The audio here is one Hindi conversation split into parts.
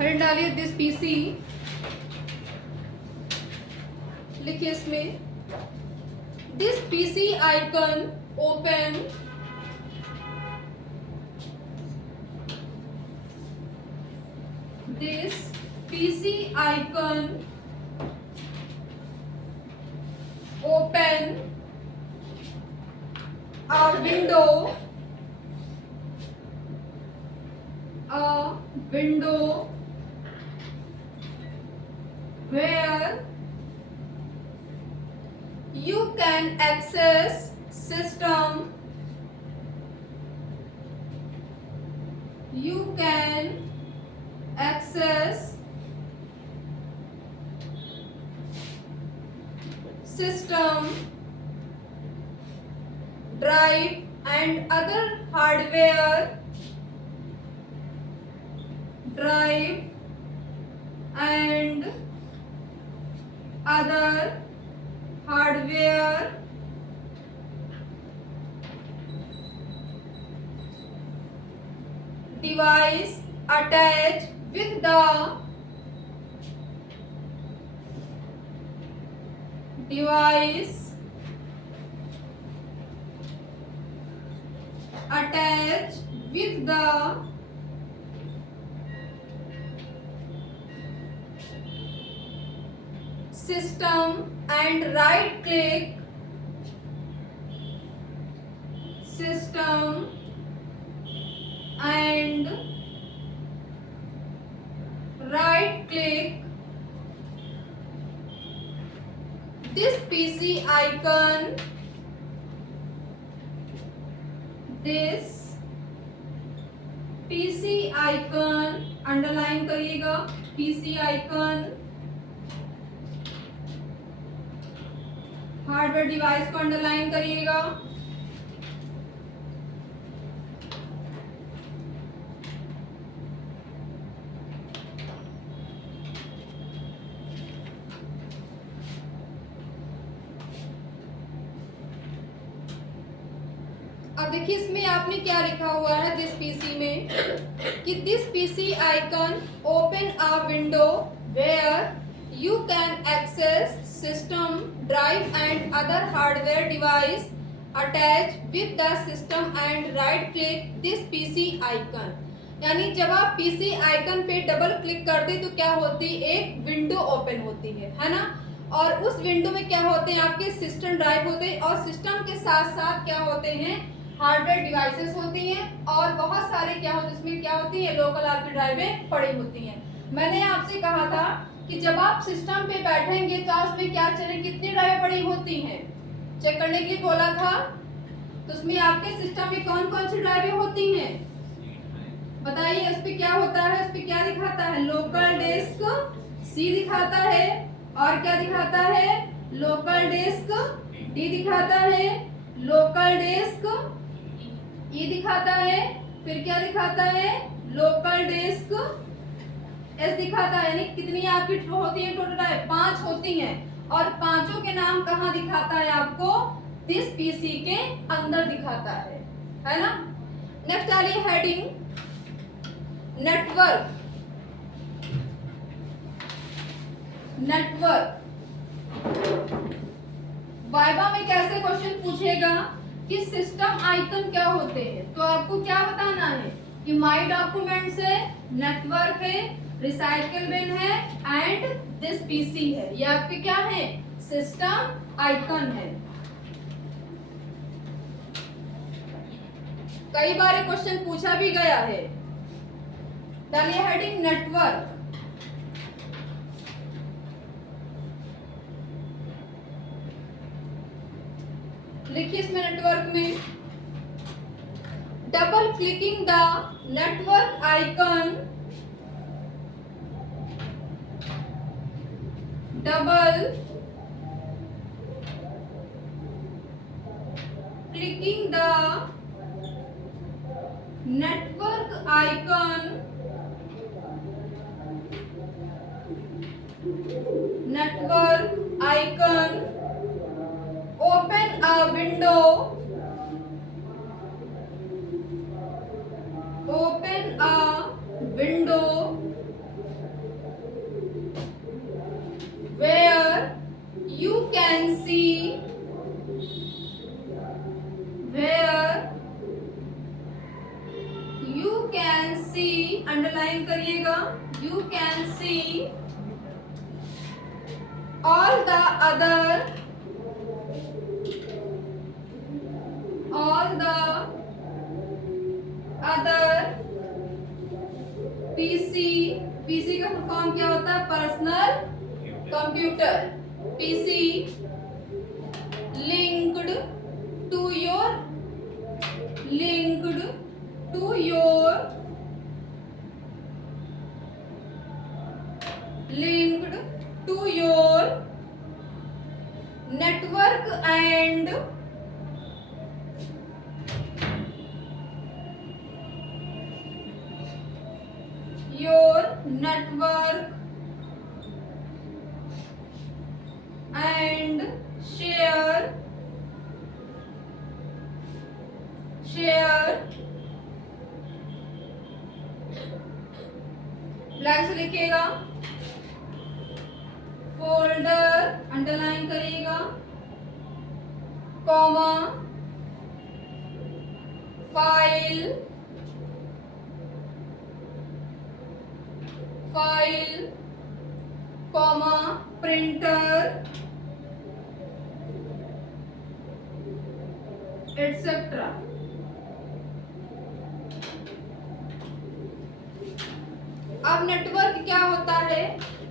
हेडिंग डालिए दिस पीसी, लिखिए इसमें this PC icon open this PC icon open a window where you can access system, drive and other hardware, device attached with the system and right click this PC icon, underline करिएगा PC आइकन, हार्डवेयर डिवाइस को अंडरलाइन करिएगा, अब देखिए इसमें आपने क्या लिखा हुआ है दिस पीसी में कि this PC icon open a window where you can access system drive and other hardware device attach with the system and right click this PC icon. यानी जब आप पीसी आइकन पे डबल क्लिक करते तो क्या होती, एक विंडो ओपन होती है ना। और उस विंडो में क्या होते हैं, आपके सिस्टम ड्राइव होते हैं और सिस्टम के साथ साथ क्या होते हैं, हार्डवेयर डिवाइसेस होती हैं और बहुत सारे क्या होते हैं, इसमें क्या होती है, लोकल आपकी ड्राइवें पड़ी होती हैं। मैंने आपसे कहा था कि जब आप सिस्टम पे बैठेंगे तो उसमें क्या चलें, कितनी ड्राइवें पड़ी होती हैं, चेक करने के लिए बोला था। तो उसमें आपके सिस्टम में कौन कौन सी ड्राइवें होती हैं बताइए। उस पर क्या होता है, उस पर क्या दिखाता है, लोकल डिस्क सी दिखाता है और क्या दिखाता है, लोकल डिस्क डी दिखाता है, लोकल डिस्क ये दिखाता है, फिर क्या दिखाता है, लोकल डिस्क एस दिखाता है। यानी कितनी आपकी होती है टोटल, 5 होती हैं और पांचों के नाम कहाँ दिखाता है आपको, दिस पीसी के अंदर दिखाता है ना। नेक्स्ट आइए हेडिंग नेटवर्क। वाइवा में कैसे क्वेश्चन पूछेगा कि सिस्टम आइकन क्या होते हैं, तो आपको क्या बताना है कि माई डॉक्यूमेंट्स है, नेटवर्क है, रिसाइकल बिन है एंड दिस पीसी है। ये आपके क्या है, सिस्टम आइकन है। कई बार क्वेश्चन पूछा भी गया है। डालिए हेडिंग नेटवर्क। लिखिए इसमें नेटवर्क में double clicking the network icon, double clicking the network icon, open a window, underline करिएगा। You can see all the other PC, PC का फुल फॉर्म क्या होता है? Personal computer. PC linked to your network and share black से लिखिएगा। फोल्डर अंडरलाइन करिएगा, comma file comma printer etcetera. अब नेटवर्क क्या होता है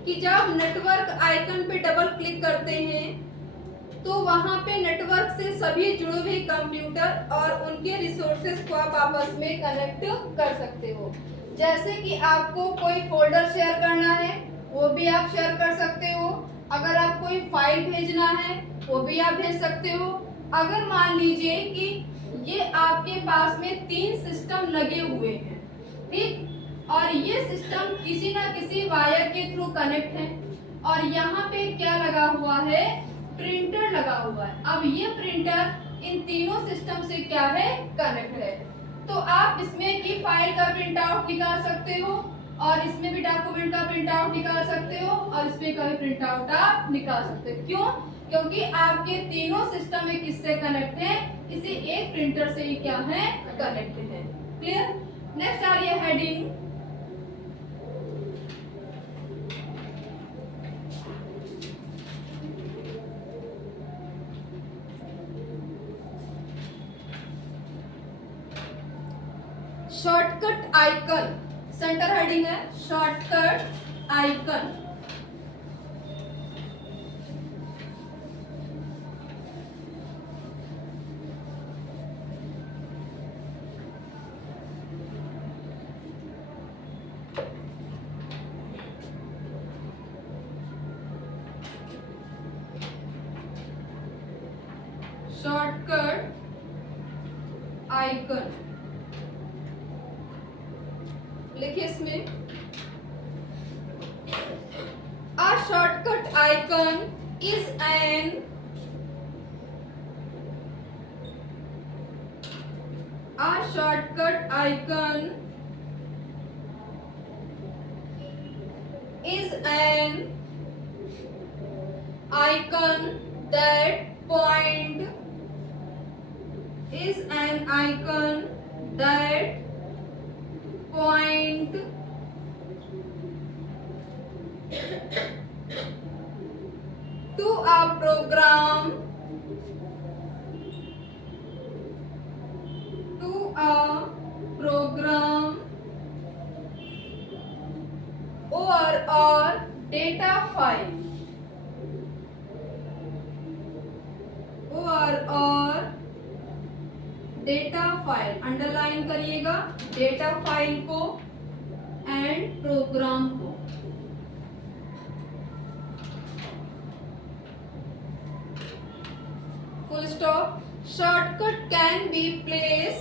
कि जब नेटवर्क आइकन पे डबल क्लिक करते हैं तो वहां पे नेटवर्क से सभी जुड़े हुए कंप्यूटर और उनके रिसोर्सेज को आप आपस में कनेक्ट कर सकते हो। जैसे कि आपको कोई फोल्डर शेयर करना है वो भी आप शेयर कर सकते हो। अगर आप कोई फाइल भेजना है वो भी आप भेज सकते हो। अगर मान लीजिए कि ये आपके पास में 3 सिस्टम लगे हुए हैं, ठीक, और ये सिस्टम किसी ना किसी वायर के थ्रू कनेक्ट है और यहाँ पे क्या लगा हुआ है? प्रिंटर लगा हुआ है। अब ये प्रिंटर इन तीनों सिस्टम से क्या है? कनेक्ट है। तो आप इसमें की फाइल का प्रिंट आउट निकाल सकते हो और इसमें भी डॉक्यूमेंट का प्रिंट आउट निकाल सकते हो और इसमें का भी प्रिंट आउट आप निकाल सकते हो। क्यों? क्योंकि आपके तीनों सिस्टम में किससे कनेक्ट है? इसी एक प्रिंटर से ही क्या है? कनेक्ट है। क्लियर? नेक्स्ट आ रही है heading shortcut icon. Centre heading है शॉर्टकट आइकन। शॉर्टकट आइकन लिखिए इसमें। A shortcut icon is an icon that point to a program or data file underline करिएगा डेटा फाइल को एंड प्रोग्राम को। Full stop. Shortcut can be place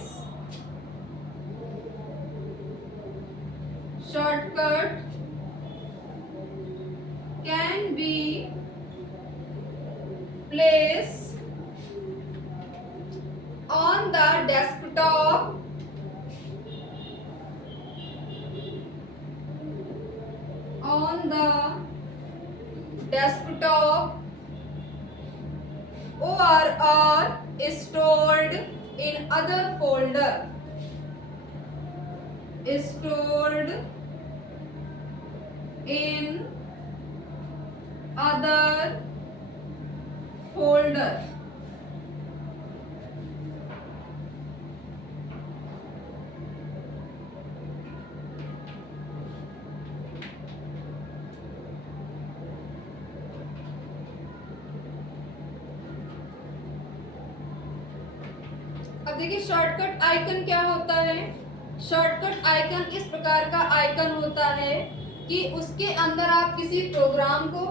on the desktop or stored in other folder in other folder. अब देखिए शॉर्टकट आइकन क्या होता है। शॉर्टकट आइकन इस प्रकार का आइकन होता है कि उसके अंदर आप किसी प्रोग्राम को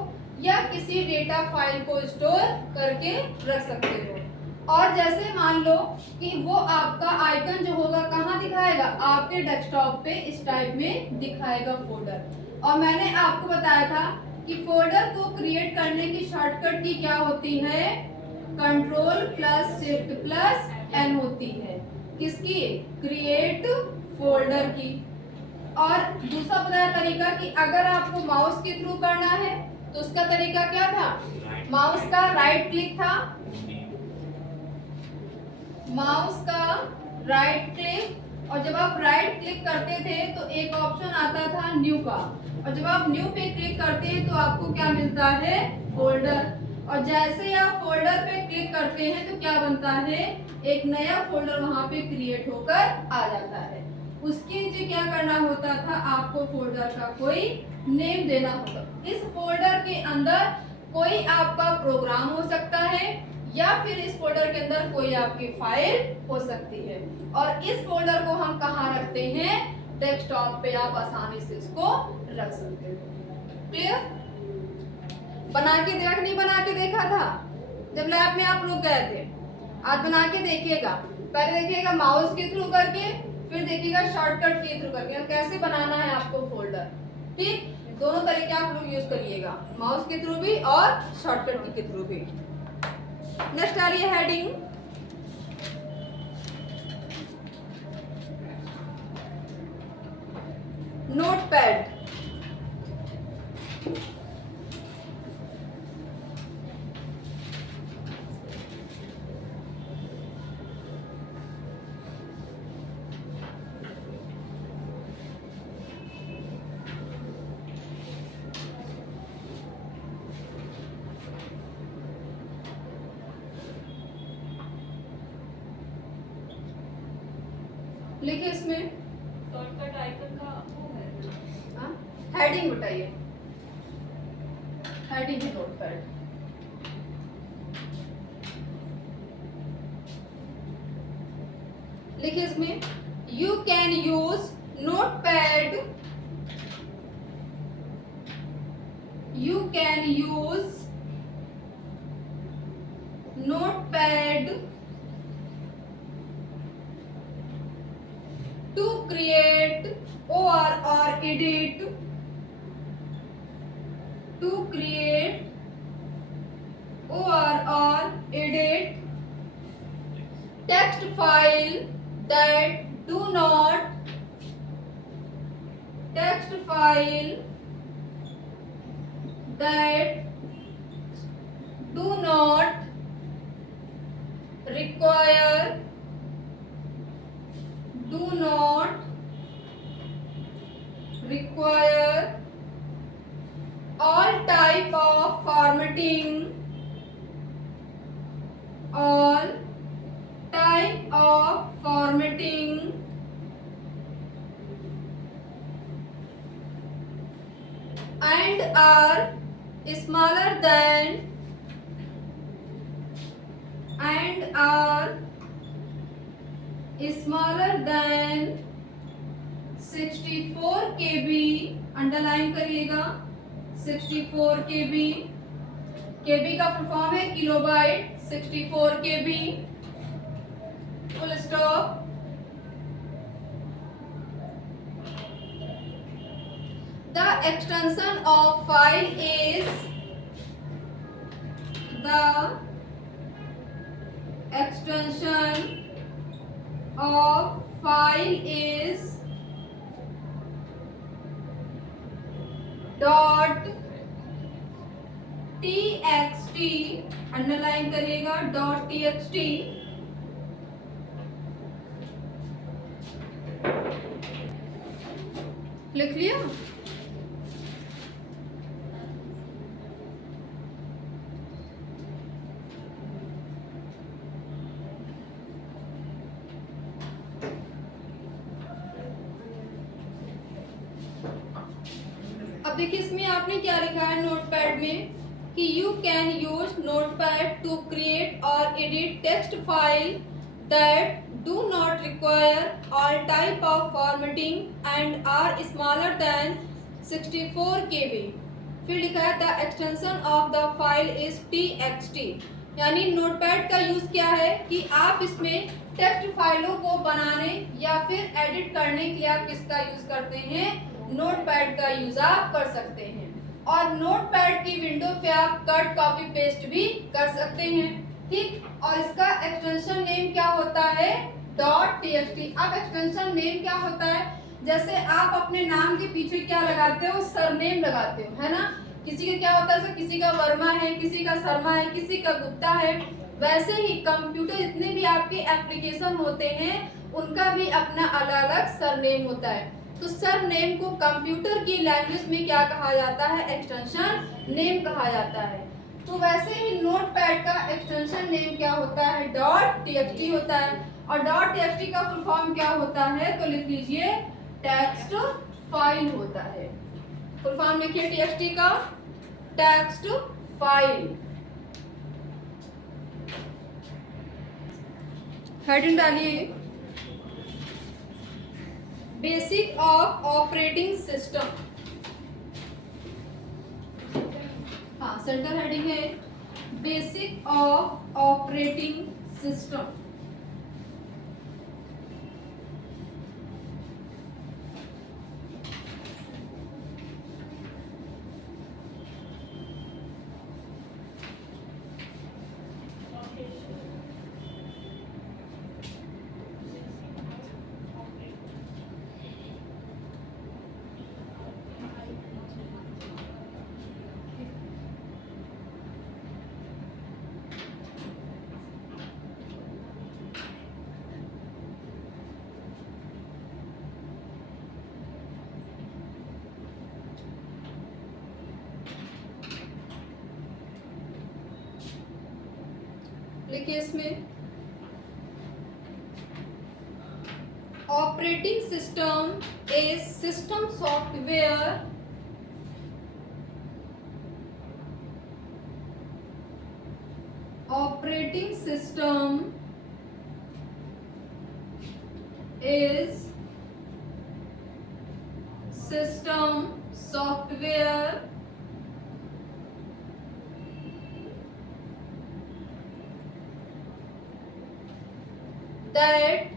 या किसी डेटा फाइल को स्टोर करके रख सकते हो। और जैसे मान लो कि वो आपका आइकन जो होगा कहाँ दिखाएगा, आपके डेस्कटॉप पे इस टाइप में दिखाएगा फोल्डर। और मैंने आपको बताया था कि फोल्डर को क्रिएट करने की शॉर्टकट की क्या होती है, control plus shift plus N होती है। किसकी? क्रिएट फोल्डर की। और दूसरा बताया तरीका कि अगर आपको माउस के थ्रू करना है तो उसका तरीका क्या था, माउस का राइट क्लिक था, माउस का राइट क्लिक, और जब आप राइट क्लिक करते थे तो एक ऑप्शन आता था न्यू का, और जब आप न्यू पे क्लिक करते हैं तो आपको क्या मिलता है, फोल्डर। और जैसे आप फोल्डर पे क्लिक करते हैं तो क्या बनता है, एक नया फोल्डर वहां पे क्रिएट होकर आ जाता है। उसके नीचे क्या करना होता था, आपको फोल्डर का कोई नेम देना होगा। इस फोल्डर के अंदर कोई आपका प्रोग्राम हो सकता है या फिर इस फोल्डर के अंदर कोई आपकी फाइल हो सकती है। और इस फोल्डर को हम कहाँ रखते हैं, डेस्कटॉप पे आप आसानी से इसको रख सकते हो। क्लियर? बना के देख, नहीं बना के देखा था जब लैब में आप लोग गए थे, आज बना के देखिएगा। पहले देखिएगा माउस के थ्रू करके, फिर देखिएगा शॉर्टकट के थ्रू करके कैसे बनाना है आपको फोल्डर। ठीक, दोनों तरीके आप लोग यूज करिएगा, माउस के थ्रू भी और शॉर्टकट की के थ्रू भी। नेक्स्ट आ रही है हेडिंग, नोटपैड। लिखिए इसमें शॉर्टकट आइकन का वो है, हेडिंग बताइए, हेडिंग है नोटपैड। लिखिए इसमें you can use notepad, you can use notepad to create or edit, to create or edit text file that do not, text file that do not require, do not require all type of formatting, all type of formatting and are smaller than, and are smaller than 64 KB, underline करिएगा 64 KB, KB का फुल फॉर्म है kilobyte, 64 KB, full stop. The extension of file is, the extension of file is dot txt, underline करिएगा dot txt, लिख लिया। देखिए इसमें आपने क्या लिखा है नोटपैड में कि you can use Notepad to create और edit text file that do not require all type of formatting and are smaller than 64 KB। फिर लिखा है the extension of the file is TXT। यानी नोटपैड का यूज क्या है कि आप इसमें टेक्स्ट फाइलों को बनाने या फिर एडिट करने के लिए आप किसका यूज करते हैं, नोटपैड का यूज आप कर सकते हैं। और नोटपैड की विंडो पे आप कट कॉपी पेस्ट भी कर सकते हैं, ठीक। और इसका एक्सटेंशन नेम क्या होता है, .txt। अब एक्सटेंशन नेम क्या होता है, जैसे आप अपने नाम के पीछे क्या लगाते हो, सरनेम लगाते हो, है ना। किसी का क्या होता है, किसी का वर्मा है, किसी का शर्मा है, किसी का गुप्ता है। वैसे ही कंप्यूटर जितने भी आपके एप्लीकेशन होते हैं उनका भी अपना अलग अलग सरनेम होता है। तो सरनेम को कंप्यूटर की लैंग्वेज में क्या कहा जाता है, एक्सटेंशन नेम कहा जाता है। तो वैसे ही नोटपैड का एक्सटेंशन नेम क्या होता है, .txt होता है। और .txt का फुल फॉर्म क्या होता है, तो लिख लीजिए टेक्स्ट फाइल होता है। फुल फॉर्म लिखिए TXT का, टेक्स्ट फाइल। हेडिंग डालिए बेसिक ऑफ ऑपरेटिंग सिस्टम। हाँ, सेंटर हेडिंग है बेसिक ऑफ ऑपरेटिंग सिस्टम। लिखिए इसमें operating system is system software operating system is system software that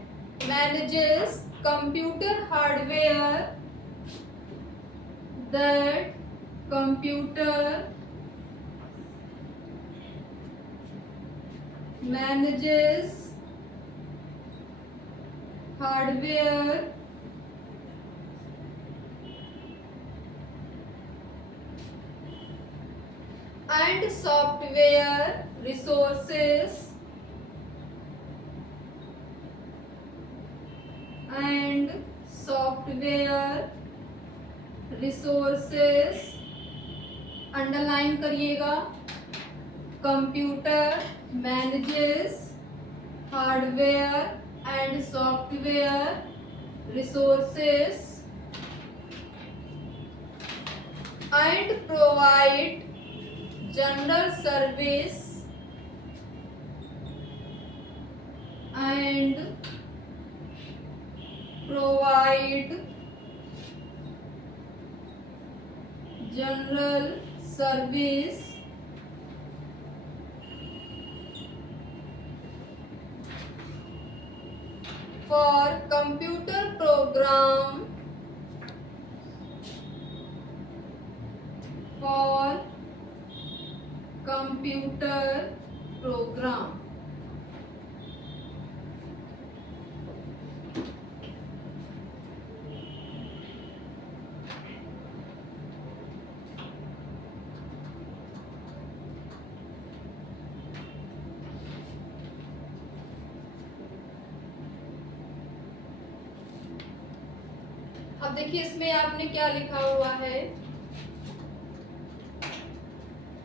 manages computer hardware, that computer manages hardware and software resources and software resources, underline करिएगा, computer manages hardware and software resources and provide general service and provide general service for computer program for computer program। अब देखिए इसमें आपने क्या लिखा हुआ है,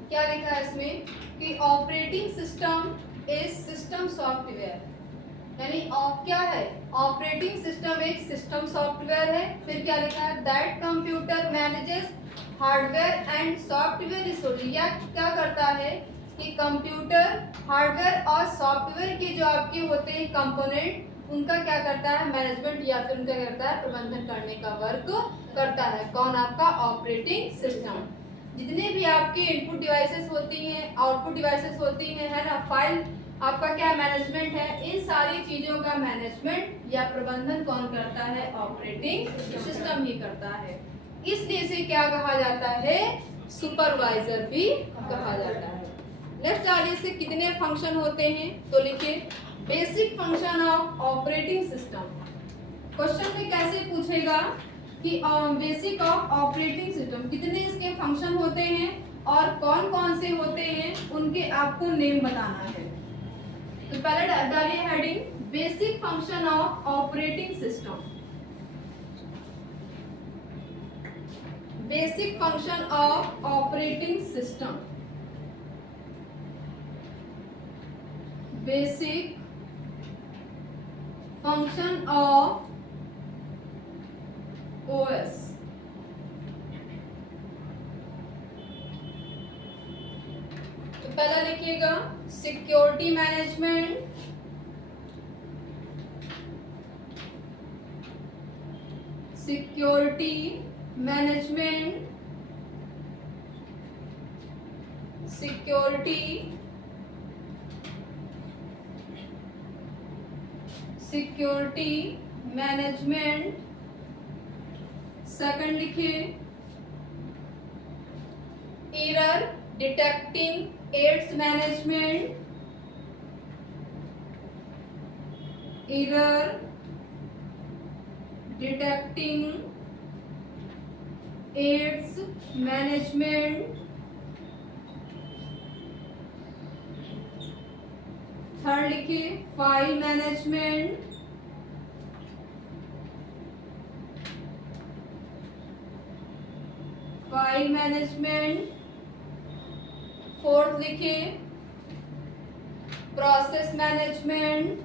क्या लिखा है इसमें कि operating system is system software, यानी क्या है, ऑपरेटिंग सिस्टम एक सिस्टम सॉफ्टवेयर है। फिर क्या लिखा है, that computer manages hardware and software resource, या क्या करता है कि कंप्यूटर हार्डवेयर और सॉफ्टवेयर के जो आपके होते हैं कंपोनेंट, उनका क्या करता है मैनेजमेंट या फिर उनका करता है प्रबंधन करने का वर्क करता है। कौन? आपका ऑपरेटिंग सिस्टम। जितने भी आपके इनपुट डिवाइसेस होती हैं, आउटपुट डिवाइसेस होती हैं, है ना, फाइल आपका क्या मैनेजमेंट है, इन सारी चीजों का मैनेजमेंट या प्रबंधन कौन करता है? ऑपरेटिंग सिस्टम ही करता है। इसलिए इसे क्या कहा जाता है? सुपरवाइजर भी कहा जाता है। नेक्स्ट डालिए, इसके कितने फंक्शन होते हैं? तो लिखिए basic function of operating system. Question में कैसे पूछेगा कि बेसिक ऑफ ऑपरेटिंग सिस्टम कितने इसके फंक्शन होते हैं और कौन कौन से होते हैं, उनके आपको नेम बताना है। तो पहले डालिए heading basic function of operating system. Basic function of operating system. Basic function of OS. तो पहला लिखिएगा security management, security management, security security management. Second लिखिए error detecting aids management, error detecting aids management. Third लिखिए file management, file management. Fourth लिखिए process management,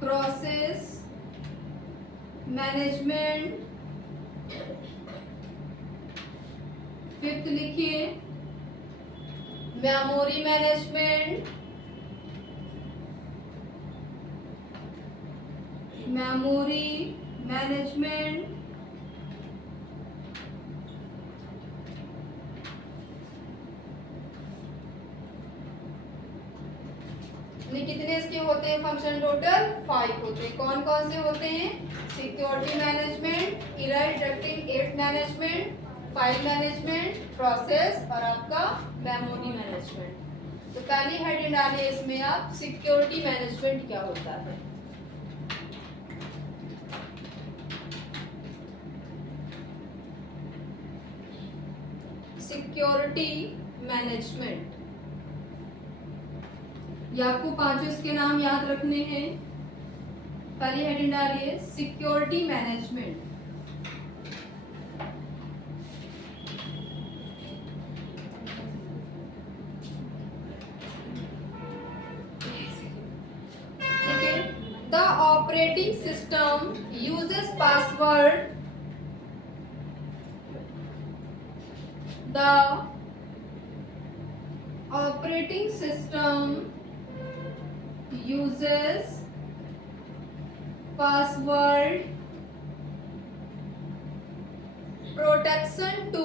process management. Fifth लिखिए मेमोरी मैनेजमेंट, मेमोरी मैनेजमेंट। कितने इसके होते हैं फंक्शन? टोटल 5 होते हैं। कौन कौन से होते हैं? Security management, error detecting aids management, file management, process और आपका मेमोरी मैनेजमेंट। तो पहली हेडिंग डालिए इसमें आप सिक्योरिटी मैनेजमेंट क्या होता है। सिक्योरिटी मैनेजमेंट, ये आपको पांचों इसके नाम याद रखने हैं। पहली हेडिंग डालिए security management. The operating system uses password, the operating system uses password protection to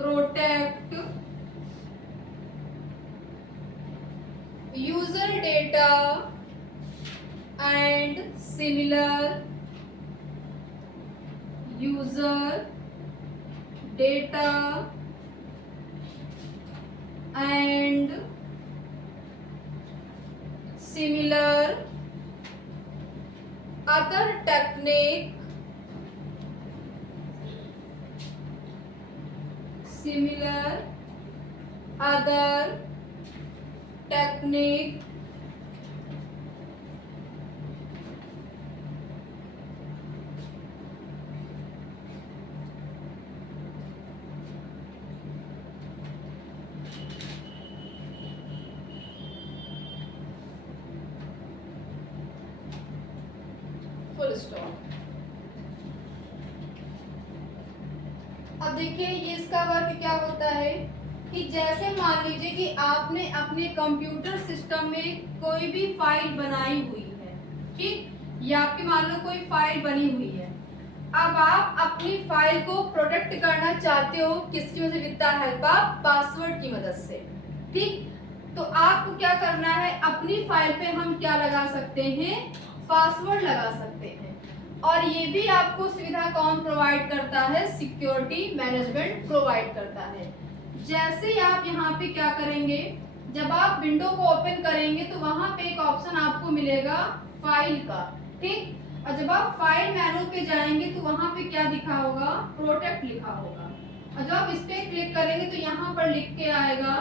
protect user data and similar user data and similar other technique, similar other technique full stop. अब देखिए ये इसका वर्क क्या होता है कि जैसे मान लीजिए कि आपने अपने कंप्यूटर सिस्टम में कोई भी फाइल बनाई हुई है, ठीक, या आपकी मान लो कोई फाइल बनी हुई है। अब आप अपनी फाइल को प्रोटेक्ट करना चाहते हो किसकी मदद से, with the help of password की मदद से, ठीक। तो आपको क्या करना है, अपनी फाइल पे हम क्या लगा सकते हैं, पासवर्ड लगा सकते हैं। और ये भी आपको सुविधा कौन प्रोवाइड करता है, सिक्योरिटी मैनेजमेंट प्रोवाइड करता है। जैसे ही आप यहाँ पे क्या करेंगे, जब आप विंडो को ओपन करेंगे तो वहां पे एक ऑप्शन आपको मिलेगा फाइल का, ठीक। और जब आप फाइल मेनू पे जाएंगे तो वहां पे क्या दिखा होगा, प्रोटेक्ट लिखा होगा। और जब आप इस पे क्लिक करेंगे तो यहाँ पर लिख के आएगा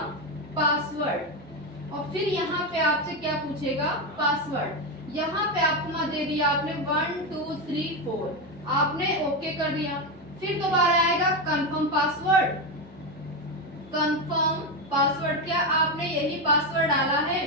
पासवर्ड, और फिर यहाँ पे आपसे क्या पूछेगा, पासवर्ड। यहाँ पे आपको दे दिया आपने 1 2 3 4, आपने ओके कर दिया। फिर दोबारा आएगा कंफर्म पासवर्ड, कंफर्म पासवर्ड, क्या आपने यही पासवर्ड डाला है,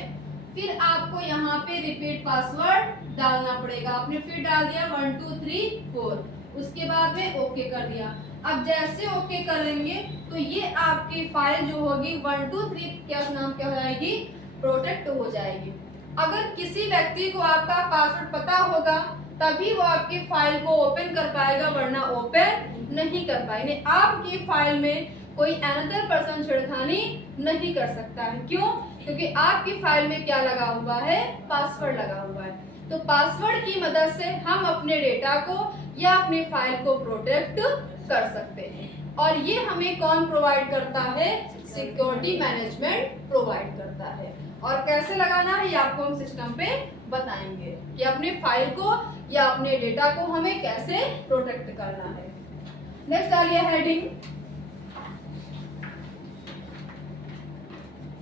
फिर आपको यहाँ पे रिपीट पासवर्ड डालना पड़ेगा। आपने फिर डाल दिया 1 2 3 4, उसके बाद में ओके कर दिया। अब जैसे ओके करेंगे तो ये आपकी फाइल जो होगी 1 2 3 क्या नाम क्या हो जाएगी, प्रोटेक्ट हो जाएगी। अगर किसी व्यक्ति को आपका पासवर्ड पता होगा तभी वो आपकी फाइल को ओपन कर पाएगा, वरना ओपन नहीं कर पाएंगे। आपकी फाइल में कोई अनदर पर्सन छेड़खानी नहीं कर सकता है। क्यों? क्योंकि आपकी फाइल में क्या लगा हुआ है, पासवर्ड लगा हुआ है। तो पासवर्ड की मदद से हम अपने डेटा को या अपनी फाइल को प्रोटेक्ट कर सकते हैं। और ये हमें कौन प्रोवाइड करता है, सिक्योरिटी मैनेजमेंट प्रोवाइड करता है। और कैसे लगाना है ये आपको हम सिस्टम पे बताएंगे कि अपने फाइल को या अपने डेटा को हमें कैसे प्रोटेक्ट करना है। नेक्स्ट डालिए हेडिंग।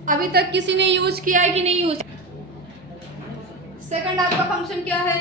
अभी तक किसी ने यूज किया है कि नहीं यूज? सेकंड आपका फंक्शन क्या है,